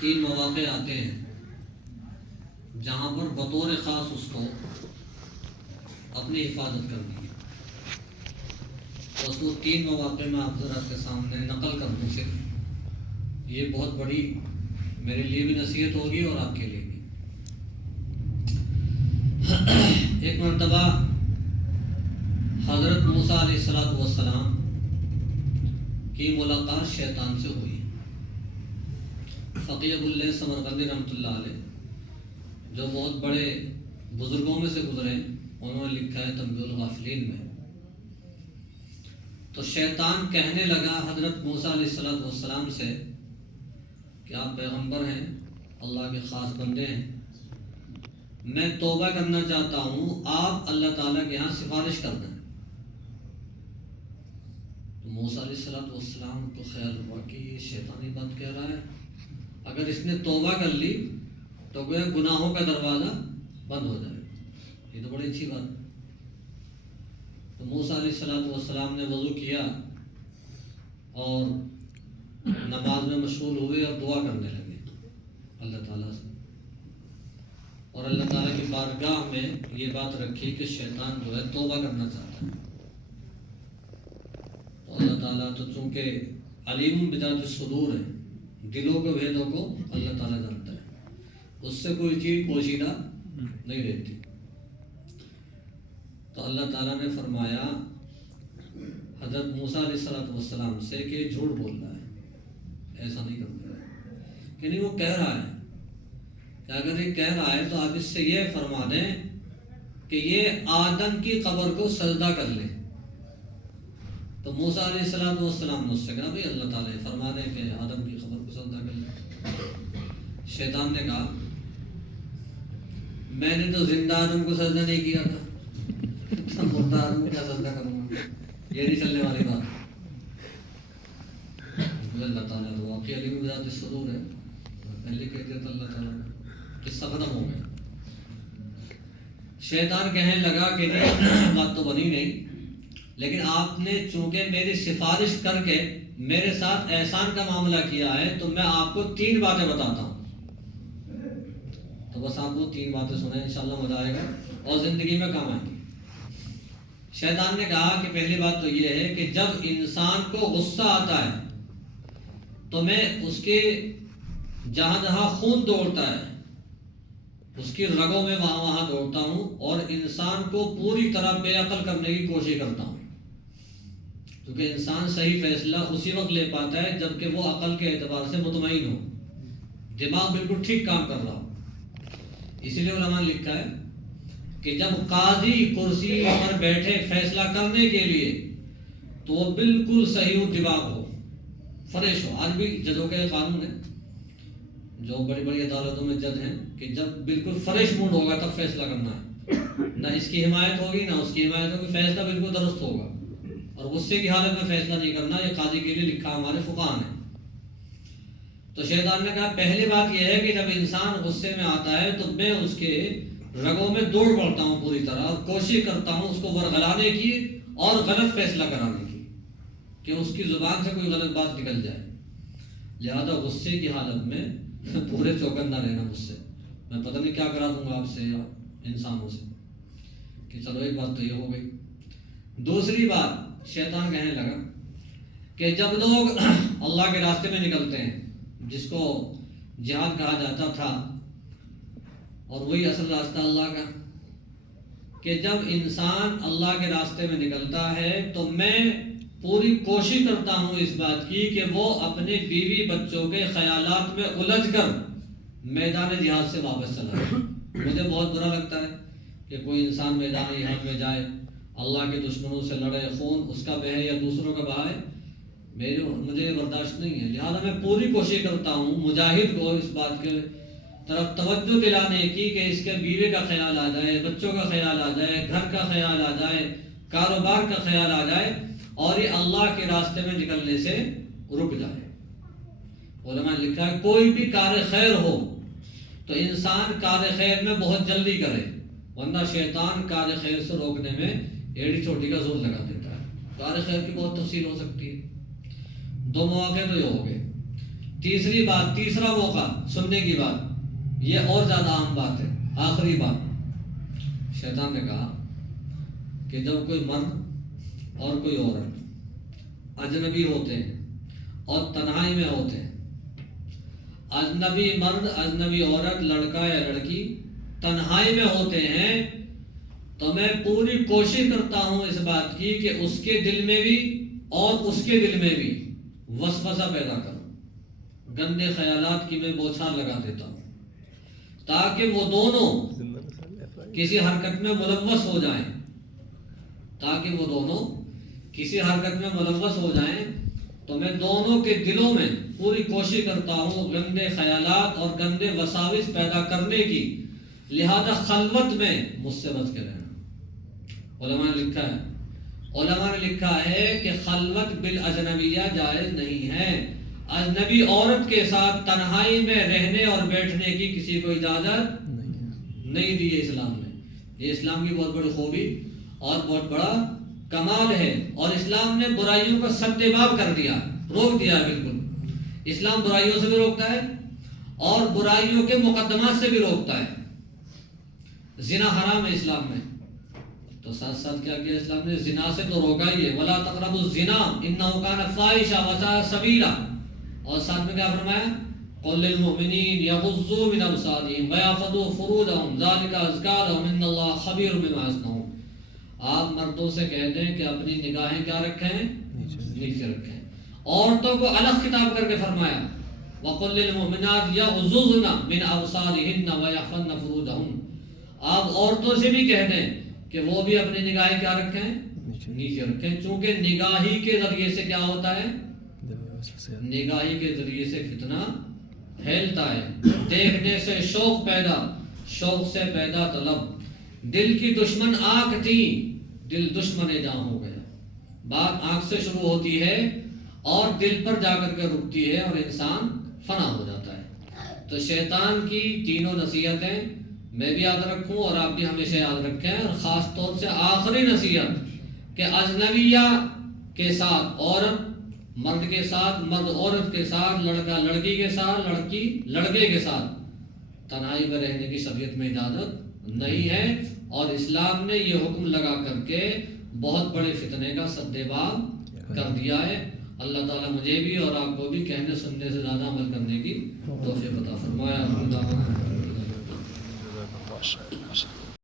تین مواقع آتے ہیں جہاں پر بطور خاص اس کو اپنی حفاظت کرنی ہے. تو اس کو تین مواقع میں آپ ذرا کے سامنے نقل کر دوں. صرف یہ بہت بڑی میرے لیے بھی نصیحت ہوگی اور آپ کے لیے بھی. ایک مرتبہ حضرت موسیٰ علیہ السلام کی ملاقات شیطان سے ہوئی. فقیہ ابو اللیث سمرقندی رحمۃ اللہ علیہ جو بہت بڑے بزرگوں میں سے گزرے، انہوں نے لکھا ہے تنبیہ الغافلین میں. تو شیطان کہنے لگا حضرت موسیٰ علیہ السلام سے کہ آپ پیغمبر ہیں، اللہ کے خاص بندے ہیں، میں توبہ کرنا چاہتا ہوں، آپ اللہ تعالیٰ کے یہاں سفارش کر دیں. تو موسیٰ علیہ السلام کو خیال ہوا کہ یہ شیطانی بات کہہ رہا ہے، اگر اس نے توبہ کر لی تو گویا گناہوں کا دروازہ بند ہو جائے. یہ تو بڑی اچھی بات ہے. تو موسیٰ علیہ السلام نے وضو کیا اور نماز میں مشغول ہوئے اور دعا کرنے لگے اللہ تعالیٰ سے. اور اللہ تعالیٰ کی بارگاہ میں یہ بات رکھی کہ شیطان جو ہے توبہ کرنا چاہتا ہے. تو اللہ تعالیٰ تو چونکہ علیم بذات الصدور ہے، دلوں کے بھیدوں کو اللہ تعالیٰ جانتا ہے، اس سے کوئی چیز پوشیدہ نہیں رہتی. تو اللہ تعالیٰ نے فرمایا حضرت موسیٰ علیہ السلام سے کہ یہ جھوٹ بول رہا ہے، ایسا نہیں کرتا ہے. کہ نہیں، وہ کہہ رہا ہے کہ اگر یہ کہہ رہا ہے تو آپ اس سے یہ فرما دیں کہ یہ آدم کی قبر کو سجدہ کر لے. تو موسیٰ علیہ السلام نے اس سے کہا بھائی اللہ تعالیٰ فرما دیں کہ آدم کی قبر کو سجدہ کر لے. شیطان نے کہا میں نے تو زندہ آدم کو سجدہ نہیں کیا تھا، مردہ آدم کو کیا سجدہ کروں گا، یہ نہیں چلنے والی بات. اللہ تعالیٰ تو واقعی علیم بذات الصدور ہے، پہلے کہتے تھے اللہ تعالیٰ قصہ ختم ہو گیا. شیطان کہنے لگا کہ نہیں بات تو بنی نہیں، لیکن آپ نے چونکہ میری سفارش کر کے میرے ساتھ احسان کا معاملہ کیا ہے تو میں آپ کو تین باتیں بتاتا ہوں. تو بس آپ وہ تین باتیں سنیں، انشاءاللہ مزہ آئے گا اور زندگی میں کام آئیں گی. شیطان نے کہا کہ پہلی بات تو یہ ہے کہ جب انسان کو غصہ آتا ہے تو میں اس کے جہاں جہاں خون دوڑتا ہے اس کی رگوں میں وہاں دوڑتا ہوں اور انسان کو پوری طرح بے عقل کرنے کی کوشش کرتا ہوں. کیونکہ انسان صحیح فیصلہ اسی وقت لے پاتا ہے جبکہ وہ عقل کے اعتبار سے مطمئن ہو، دماغ بالکل ٹھیک کام کر رہا ہو. اسی لیے علماء نے لکھا ہے کہ جب قاضی کرسی پر بیٹھے فیصلہ کرنے کے لیے تو وہ بالکل صحیح دماغ ہو، فریش ہو. آج بھی ججوں کے قانون ہے، جو بڑی بڑی عدالتوں میں جج ہیں، کہ جب بالکل فریش موڈ ہوگا تب فیصلہ کرنا ہے، نہ اس کی حمایت ہوگی نہ اس کی حمایت ہوگی، فیصلہ بالکل درست ہوگا. اور غصے کی حالت میں فیصلہ نہیں کرنا، یہ قاضی کے لیے لکھا ہمارے فقہاء نے. تو شیطان نے کہا پہلی بات یہ ہے کہ جب انسان غصے میں آتا ہے تو میں اس کے رگوں میں دوڑ پڑتا ہوں پوری طرح اور کوشش کرتا ہوں اس کو ورغلانے کی اور غلط فیصلہ کرانے کی کہ اس کی زبان سے کوئی غلط بات نکل جائے. لہذا غصے کی حالت میں پورے چوکن نہ رہنا مجھ سے، میں پتہ نہیں کیا کرا دوں گا آپ سے یا انسانوں سے. کہ چلو ایک بات تو یہ ہو گئی. دوسری بات شیطان کہنے لگا کہ جب لوگ اللہ کے راستے میں نکلتے ہیں، جس کو جہاد کہا جاتا تھا اور وہی اصل راستہ اللہ کا، کہ جب انسان اللہ کے راستے میں نکلتا ہے تو میں پوری کوشش کرتا ہوں اس بات کی کہ وہ اپنے بیوی بچوں کے خیالات میں الجھ کر میدان جہاد سے واپس چلا جائے. مجھے بہت برا لگتا ہے کہ کوئی انسان میدان جہاد میں جائے، اللہ کے دشمنوں سے لڑے، خون اس کا بہے یا دوسروں کا بہائے، مجھے یہ برداشت نہیں ہے. لہٰذا میں پوری کوشش کرتا ہوں مجاہد کو اس بات کے طرف توجہ دلانے کی کہ اس کے بیوی کا خیال آ جائے، بچوں کا خیال آ جائے، گھر کا خیال آ جائے، کاروبار کا خیال آ جائے اور یہ اللہ کے راستے میں نکلنے سے رک جائے. علماء نے لکھا ہے کوئی بھی کار خیر ہو تو انسان کار خیر میں بہت جلدی کرے، ورنہ شیطان کار خیر سے روکنے میں ایڑی چھوٹی کا زور لگا دیتا ہے. کار خیر کی بہت تفصیل ہو سکتی ہے. دو مواقع تو یہ ہو گئے. تیسری بات، تیسرا موقع سننے کی بات، یہ اور زیادہ عام بات ہے، آخری بات، شیطان نے کہا کہ جب کوئی مرد اور کوئی عورت اجنبی ہوتے ہیں اور تنہائی میں ہوتے ہیں، اجنبی مرد اجنبی عورت، لڑکا یا لڑکی تنہائی میں ہوتے ہیں، تو میں پوری کوشش کرتا ہوں اس بات کی کہ اس کے دل میں بھی اور اس کے دل میں بھی وسوسہ پیدا کروں، گندے خیالات کی میں بوچھار لگا دیتا ہوں، تاکہ وہ دونوں کسی حرکت میں ملوث ہو جائیں، تاکہ وہ دونوں کسی حرکت میں ملوث ہو جائیں، تو میں دونوں کے دلوں میں پوری کوشش کرتا ہوں گندے خیالات اور گندے وساوس پیدا کرنے کی، لہذا خلوت میں مجھ سے بچ کے رہنا۔ علماء نے لکھا ہے کہ خلوت بالاجنبیہ جائز نہیں ہے، اجنبی عورت کے ساتھ تنہائی میں رہنے اور بیٹھنے کی کسی کو اجازت نہیں دی ہے اسلام نے۔ یہ اسلام کی بہت بڑی خوبی اور بہت بڑا کمال ہے، اور اسلام نے برائیوں کا سد باب کر دیا، روک دیا ہے بالکل۔ اسلام برائیوں سے بھی روکتا ہے اور برائیوں کے مقدمات سے بھی روکتا ہے۔ زنا حرام ہے اسلام میں، تو ساتھ ساتھ کیا کیا اسلام نے؟ زنا سے تو روکا ہی ہے، وَلَا تَقْرَبُوا الزِّنَا إِنَّهُ كَانَ فَاحِشَةً وَسَاءَ سَبِيلًا، اور ساتھ میں کیا فرمایا؟ قُل لِّلْمُؤْمِنِينَ يَغُضُّوا مِنْ أَبْصَارِهِمْ وَيَحْفَظُوا فُرُوجَهُمْ ذَلِكَ أَزْكَىٰ لَهُمْ إِنَّ اللَّهَ خَبِيرٌ بِمَا يَصْنَعُونَ۔ آپ مردوں سے کہہ دیں کہ اپنی نگاہیں کیا رکھیں؟ نیچے رکھیں۔ عورتوں کو الگ خطاب کر کے فرمایا وَقُل لِّلْمُؤْمِنَاتِ يَغْضُضْنَ مِنْ أَبْصَارِهِنَّ وَيَحْفَظْنَ فُرُوجَهُنَّ، آپ عورتوں سے بھی کہہ دیں کہ وہ بھی اپنی نگاہیں کیا رکھیں؟ نیچے رکھیں، چونکہ نگاہی کے ذریعے سے کیا ہوتا ہے؟ نگاہی کے ذریعے سے فتنہ پھیلتا ہے، دیکھنے سے شوق پیدا، شوق سے پیدا طلب، دل کی دشمن آنکھ تھی، دل دشمن جاں ہو گیا۔ بات آنکھ سے شروع ہوتی ہے اور دل پر جا کر کے رکتی ہے اور انسان فنا ہو جاتا ہے۔ تو شیطان کی تینوں نصیحتیں میں بھی یاد رکھوں اور آپ بھی ہمیشہ یاد رکھیں، اور خاص طور سے آخری نصیحت کہ اجنبیہ کے ساتھ عورت مرد کے ساتھ، مرد عورت کے ساتھ، لڑکا لڑکی کے ساتھ، لڑکی لڑکے کے ساتھ تنہائی میں رہنے کی شریعت میں اجازت نہیں ہے، اور اسلام نے یہ حکم لگا کر کے بہت بڑے فتنے کا سدباب کر دیا ہے۔ اللہ تعالیٰ مجھے بھی اور آپ کو بھی کہنے سننے سے زیادہ عمل کرنے کی توفیق عطا فرمائے۔